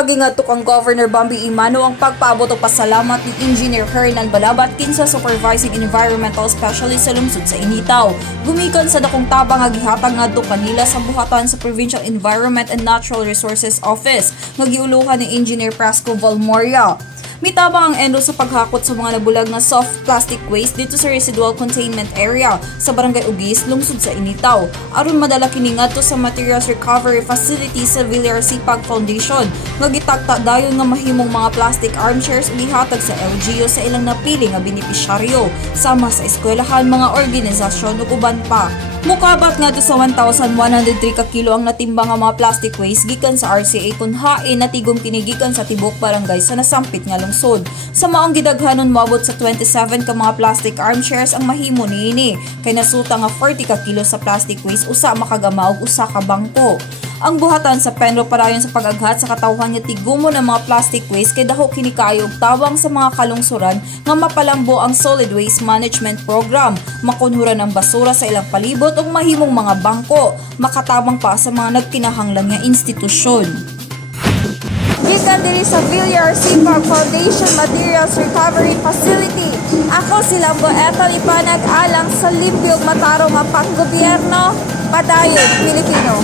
Paagi nga tukang Governor Bambi Imano ang pagpaabot o pasalamat ni Engineer Hernan Balabat kinsa Supervising Environmental Specialist sa lungsod sa Initaw. Gumikan sa dakong tabang nga gihatag ngadto kanila sa buhatan sa Provincial Environment and Natural Resources Office nga giuluhan ni Engineer Prasco Valmoria. Mitabang ang endo sa paghakot sa mga nabulag na soft plastic waste dito sa Residual Containment Area sa Barangay Ugis, lungsod sa Initaw. Aron madala kini ngadto sa Materials Recovery Facility sa Villar Sipag Foundation nga gitakta dayon nga mahimong mga plastic armchairs gihatag sa LGU sa ilang napili nga benepisyaryo sama sa eskwelahan, mga organisasyon ug uban pa. Mukabat ngadto sa 1,103 ka kilo ang natimbang nga mga plastic waste gikan sa RCA kun hain natigom kini gikan sa tibok barangay sa nasampit nga lungsod. Sa maong gidaghanon moabot sa 27 ka mga plastic armchairs ang mahimo niini kay nasuta nga 40 ka kilo sa plastic waste usa makagama og usa ka bangko. Ang buhatan sa Penro parayon sa pag-aghat sa katawhan nga tigumon ng mga plastic waste kay daho kini kaayo og tabang sa mga kalungsuran nga mapalambo ang Solid Waste Management Program, makunhuran ang basura sa ilang palibot ug mahimong mga bangko, makatabang pa sa mga nagkinahanglan nga institusyon. Gikan diri sa Villar Sipag Foundation Materials Recovery Facility, ako si Lambo Ethel ipanag-alang sa limpyo ug matarong nga panggobyerno, padayon Pilipino.